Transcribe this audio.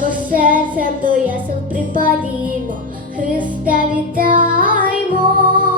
Славу серцем до ясел припадімо, Христа вітаємо.